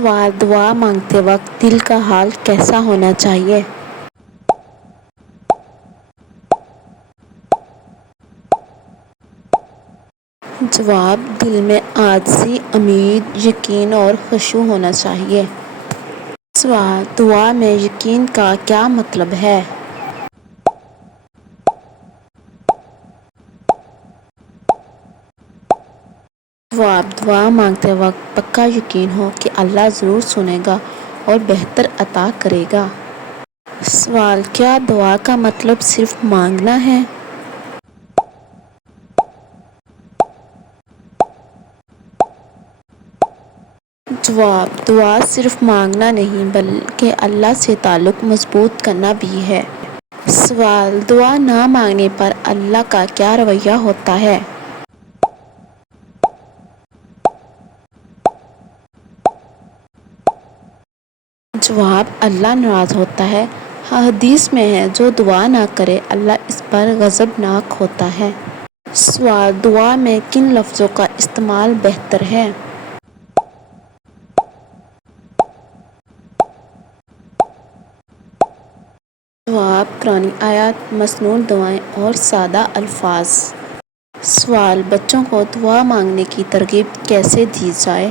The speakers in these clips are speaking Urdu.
سوال: دعا مانگتے وقت دل کا حال کیسا ہونا چاہیے؟ جواب: دل میں عاجزی، امید، یقین اور خشوع ہونا چاہیے۔ سوال: دعا میں یقین کا کیا مطلب ہے؟ جواب: دعا مانگتے وقت پکا یقین ہو کہ اللہ ضرور سنے گا اور بہتر عطا کرے گا۔ سوال: کیا دعا کا مطلب صرف مانگنا ہے؟ جواب: دعا صرف مانگنا نہیں بلکہ اللہ سے تعلق مضبوط کرنا بھی ہے۔ سوال: دعا نہ مانگنے پر اللہ کا کیا رویہ ہوتا ہے؟ جواب: اللہ ناراض ہوتا ہے۔ حدیث میں ہے جو دعا نہ کرے اللہ اس پر غضبناک ہوتا ہے۔ سوال: دعا میں کن لفظوں کا استعمال بہتر ہے؟ جواب: قرآنی آیات، مسنون دعائیں اور سادہ الفاظ۔ سوال: بچوں کو دعا مانگنے کی ترغیب کیسے دی جائے؟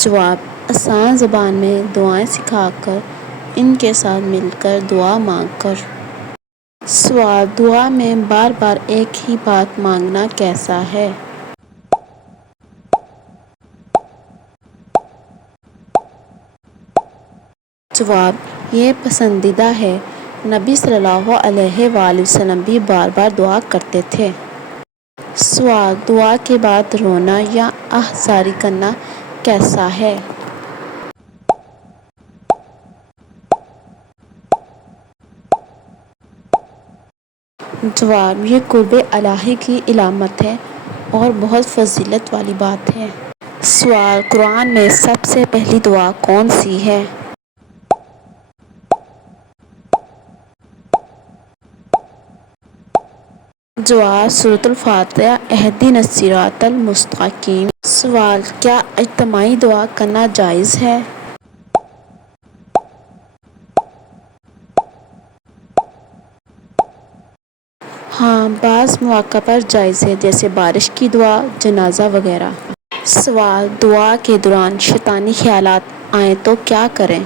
جواب: آسان زبان میں دعائیں سکھا کر ان کے ساتھ مل کر دعا مانگ کر۔ سوال: دعا میں بار بار ایک ہی بات مانگنا کیسا ہے؟ جواب: یہ پسندیدہ ہے۔ نبی صلی اللہ علیہ وآلہ وسلم بھی بار بار دعا کرتے تھے۔ سوال: دعا کے بعد رونا یا آہ جاری کرنا کیسا ہے؟ جواب: یہ قرب الہی کی علامت ہے اور بہت فضیلت والی بات ہے۔ سوال: قرآن میں سب سے پہلی دعا کون سی ہے؟ جواب: سورۃ الفاتحہ۔ اہدنا الصراط المستقیم۔ سوال: کیا اجتماعی دعا کرنا جائز ہے؟ ہاں، بعض مواقع پر جائز ہے جیسے بارش کی دعا، جنازہ وغیرہ۔ سوال: دعا کے دوران شیطانی خیالات آئیں تو کیا کریں؟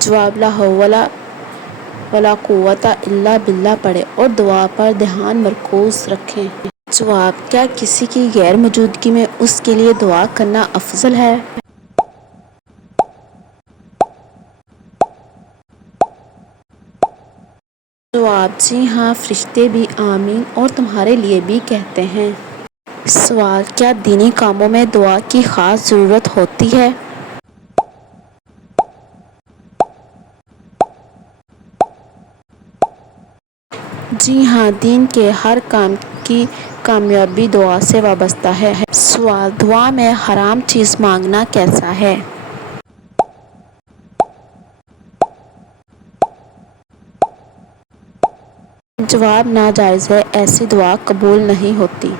جواب: لا حول ولا قوت الا باللہ پڑھیں اور دعا پر دھیان مرکوز رکھیں۔ جواب: کیا کسی کی غیر موجودگی میں اس کے لیے دعا کرنا افضل ہے؟ جواب: جی ہاں، فرشتے بھی آمین اور تمہارے لیے بھی کہتے ہیں۔ سوال: کیا دینی کاموں میں دعا کی خاص ضرورت ہوتی ہے؟ جی ہاں، دین کے ہر کام کی کامیابی دعا سے وابستہ ہے۔ سوال: دعا میں حرام چیز مانگنا کیسا ہے؟ جواب: ناجائز ہے، ایسی دعا قبول نہیں ہوتی۔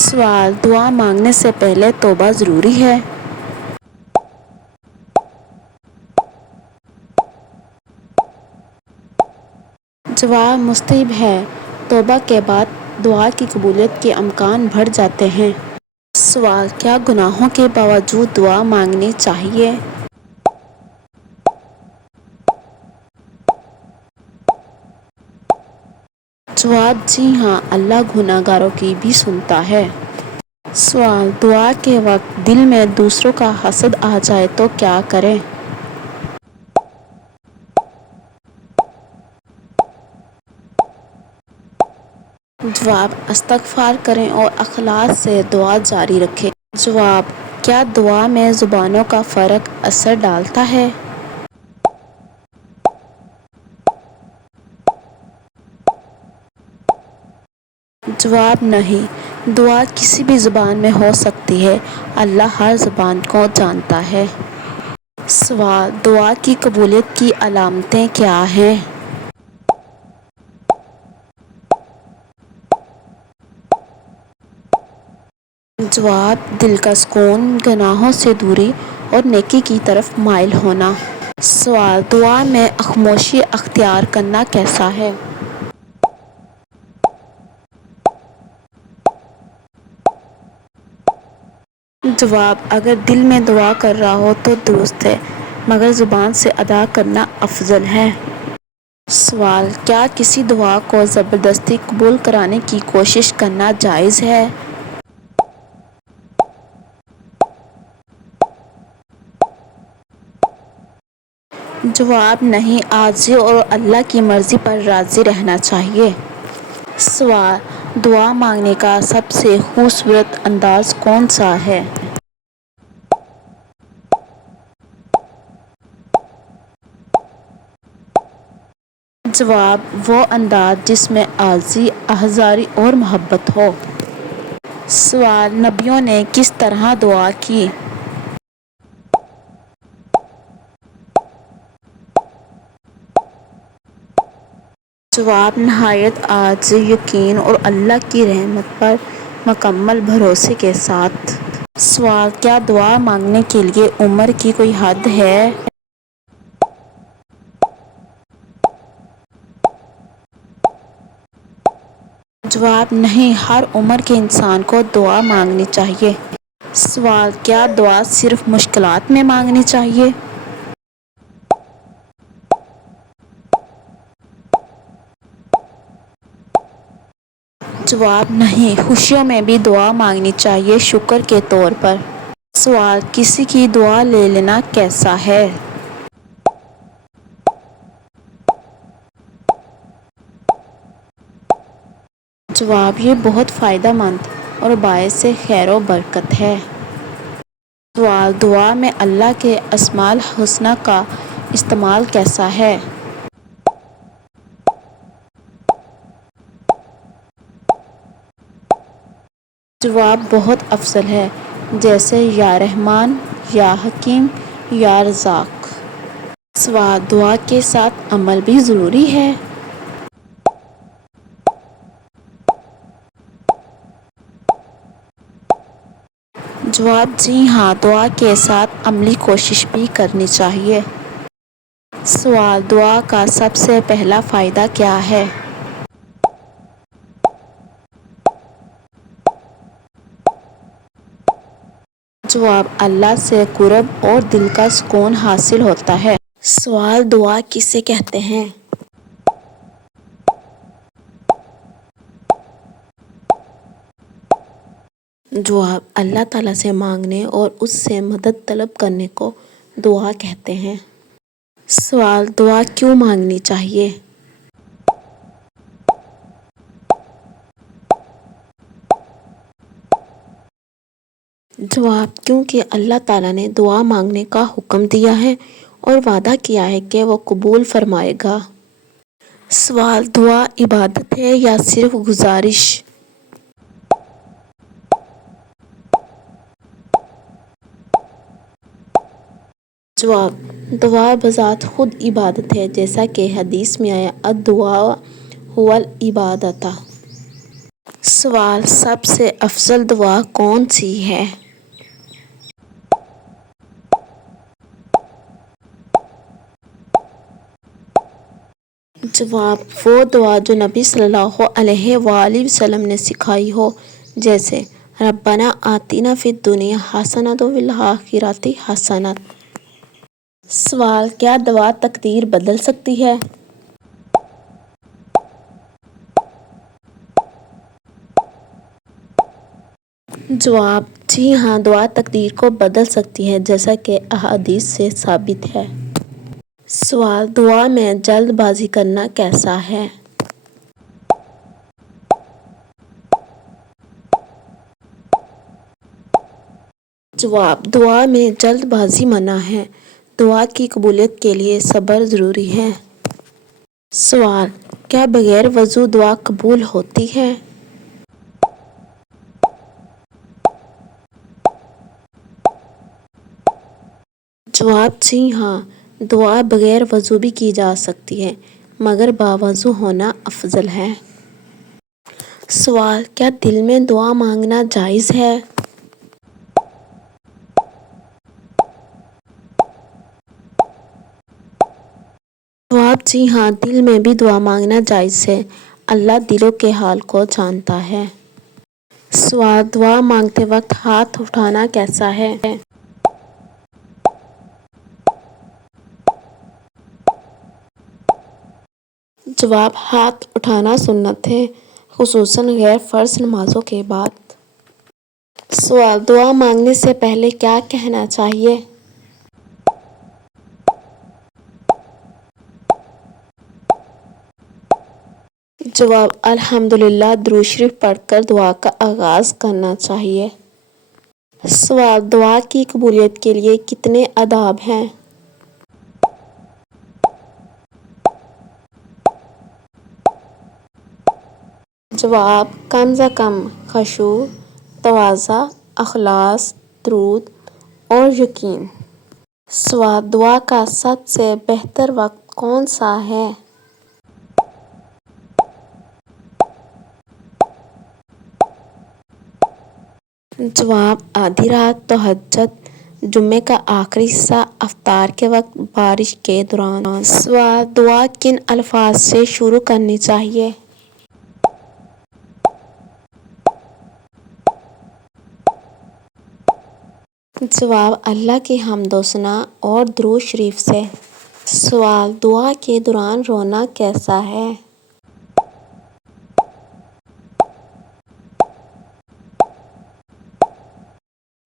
سوال: دعا مانگنے سے پہلے توبہ ضروری ہے؟ جواب: مستحب ہے، توبہ کے بعد دعا کی قبولیت کے امکان بڑھ جاتے ہیں۔ سوال: کیا گناہوں کے باوجود دعا مانگنی چاہیے؟ جواب: جی ہاں، اللہ گناہ گاروں کی بھی سنتا ہے۔ سوال: دعا کے وقت دل میں دوسروں کا حسد آ جائے تو کیا کریں؟ جواب: استغفار کریں اور اخلاص سے دعا جاری رکھیں۔ جواب: کیا دعا میں زبانوں کا فرق اثر ڈالتا ہے؟ جواب: نہیں، دعا کسی بھی زبان میں ہو سکتی ہے، اللہ ہر زبان کو جانتا ہے۔ سوال: دعا کی قبولیت کی علامتیں کیا ہیں؟ جواب: دل کا سکون، گناہوں سے دوری اور نیکی کی طرف مائل ہونا۔ سوال: دعا میں خاموشی اختیار کرنا کیسا ہے؟ جواب: اگر دل میں دعا کر رہا ہو تو درست ہے، مگر زبان سے ادا کرنا افضل ہے۔ سوال: کیا کسی دعا کو زبردستی قبول کرانے کی کوشش کرنا جائز ہے؟ جواب: نہیں، عاجزی اور اللہ کی مرضی پر راضی رہنا چاہیے۔ سوال: دعا مانگنے کا سب سے خوبصورت انداز کون سا ہے؟ جواب: وہ انداز جس میں عاجزی، آزاری اور محبت ہو۔ سوال: نبیوں نے کس طرح دعا کی؟ جواب: نہایت عاجزی، یقین اور اللہ کی رحمت پر مکمل بھروسے کے ساتھ۔ سوال: کیا دعا مانگنے کے لیے عمر کی کوئی حد ہے؟ جواب: نہیں، ہر عمر کے انسان کو دعا مانگنی چاہیے۔ سوال: کیا دعا صرف مشکلات میں مانگنی چاہیے؟ جواب: نہیں، خوشیوں میں بھی دعا مانگنی چاہیے، شکر کے طور پر۔ سوال: کسی کی دعا لے لینا کیسا ہے؟ جواب: یہ بہت فائدہ مند اور باعث خیر و برکت ہے۔ سوال: دعا میں اللہ کے اسماء الحسنی کا استعمال کیسا ہے؟ جواب: بہت افضل ہے، جیسے یا رحمان، یا حکیم، یا رزاق۔ سوال: دعا کے ساتھ عمل بھی ضروری ہے؟ جواب: جی ہاں، دعا کے ساتھ عملی کوشش بھی کرنی چاہیے۔ سوال: دعا کا سب سے پہلا فائدہ کیا ہے؟ جواب: اللہ سے قرب اور دل کا سکون حاصل ہوتا ہے۔ سوال: دعا کسے کہتے ہیں؟ جواب: اللہ تعالیٰ سے مانگنے اور اس سے مدد طلب کرنے کو دعا کہتے ہیں۔ سوال: دعا کیوں مانگنی چاہیے؟ جواب: کیونکہ اللہ تعالیٰ نے دعا مانگنے کا حکم دیا ہے اور وعدہ کیا ہے کہ وہ قبول فرمائے گا۔ سوال: دعا عبادت ہے یا صرف گزارش؟ جواب: دعا بذات خود عبادت ہے، جیسا کہ حدیث میں آیا الدعاء هو العبادۃ۔ سوال: سب سے افضل دعا کون سی ہے؟ جواب: وہ دعا جو نبی صلی اللہ علیہ وآلہ وسلم نے سکھائی ہو، جیسے ربنا آتنا فی الدنیا حسنۃ وفی الآخرۃ حسنۃ۔ سوال: کیا دعا تقدیر بدل سکتی ہے؟ جواب: جی ہاں، دعا تقدیر کو بدل سکتی ہے، جیسا کہ احادیث سے ثابت ہے۔ سوال: دعا میں جلد بازی کرنا کیسا ہے؟ جواب: دعا میں جلد بازی منع ہے، دعا کی قبولیت کے لیے صبر ضروری ہے۔ سوال: کیا بغیر وضو دعا قبول ہوتی ہے؟ جواب: جی ہاں، دعا بغیر وضو بھی کی جا سکتی ہے، مگر باوضو ہونا افضل ہے۔ سوال: کیا دل میں دعا مانگنا جائز ہے؟ جواب: جی ہاں، دل میں بھی دعا مانگنا جائز ہے۔ اللہ دلوں کے حال کو جانتا ہے۔ سوال: دعا مانگتے وقت ہاتھ اٹھانا کیسا ہے؟ جواب: ہاتھ اٹھانا سنت ہے، خصوصاً غیر فرض نمازوں کے بعد۔ سوال: دعا مانگنے سے پہلے کیا کہنا چاہیے؟ جواب: الحمدللہ درود شریف پڑھ کر دعا کا آغاز کرنا چاہیے۔ سوال: دعا کی قبولیت کے لیے کتنے آداب ہیں؟ جواب: کم از کم خشوع، تواضع، اخلاص، درود اور یقین۔ سوال: دعا کا سب سے بہتر وقت کون سا ہے؟ جواب: آدھی رات، تہجد، جمعے کا آخری حصہ، افطار کے وقت، بارش کے دوران۔ سوال: دعا کن الفاظ سے شروع کرنی چاہیے؟ جواب: اللہ کی حمد و ثنا اور درود شریف سے۔ سوال: دعا کے دوران رونا کیسا ہے؟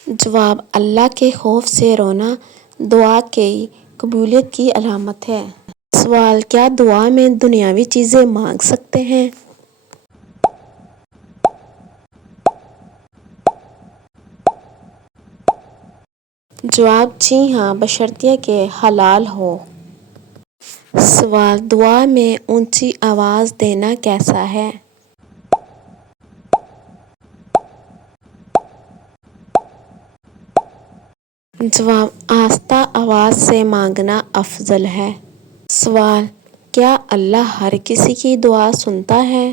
جواب: اللہ کے خوف سے رونا دعا کی قبولیت کی علامت ہے۔ سوال: کیا دعا میں دنیاوی چیزیں مانگ سکتے ہیں؟ جواب: جی ہاں، بشرطیہ کہ حلال ہو۔ سوال: دعا میں اونچی آواز دینا کیسا ہے؟ جواب: آہستہ آواز سے مانگنا افضل ہے۔ سوال: کیا اللہ ہر کسی کی دعا سنتا ہے؟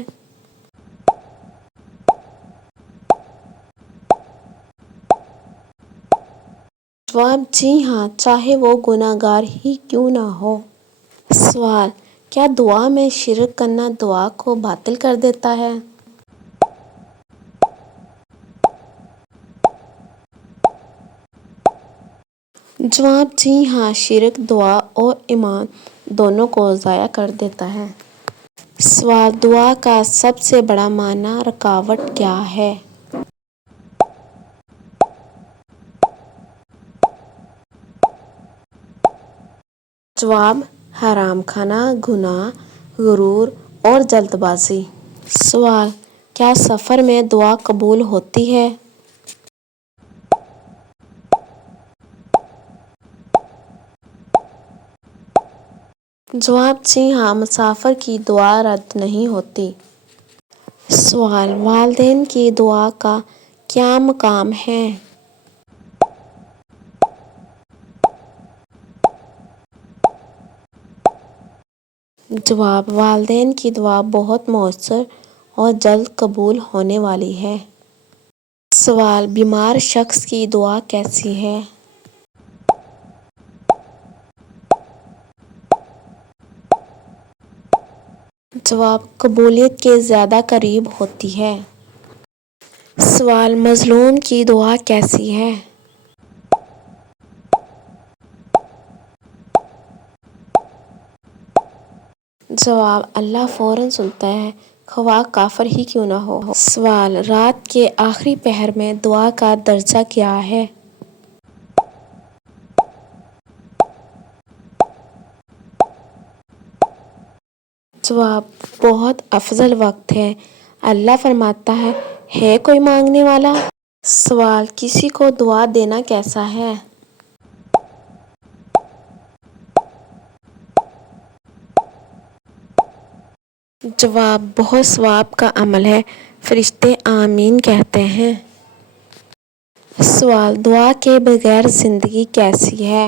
جواب: جی ہاں، چاہے وہ گناہ گار ہی کیوں نہ ہو۔ سوال: کیا دعا میں شرک کرنا دعا کو باطل کر دیتا ہے؟ جواب: جی ہاں، شرک دعا اور ایمان دونوں کو ضائع کر دیتا ہے۔ سوال: دعا کا سب سے بڑا مانع رکاوٹ کیا ہے؟ جواب: حرام کھانا، گناہ، غرور اور جلد بازی۔ سوال: کیا سفر میں دعا قبول ہوتی ہے؟ جواب: جی ہاں، مسافر کی دعا رد نہیں ہوتی۔ سوال: والدین کی دعا کا کیا مقام ہے؟ جواب: والدین کی دعا بہت مؤثر اور جلد قبول ہونے والی ہے۔ سوال: بیمار شخص کی دعا کیسی ہے؟ جواب: قبولیت کے زیادہ قریب ہوتی ہے۔ سوال: مظلوم کی دعا کیسی ہے؟ جواب: اللہ فوراً سنتا ہے، خواہ کافر ہی کیوں نہ ہو۔ سوال: رات کے آخری پہر میں دعا کا درجہ کیا ہے؟ جواب: بہت افضل وقت ہے۔ اللہ فرماتا ہے کوئی مانگنے والا؟ سوال: کسی کو دعا دینا کیسا ہے؟ جواب: بہت ثواب کا عمل ہے، فرشتے آمین کہتے ہیں۔ سوال: دعا کے بغیر زندگی کیسی ہے؟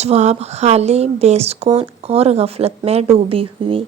جواب: خالی، بے سکون اور غفلت میں ڈوبی ہوئی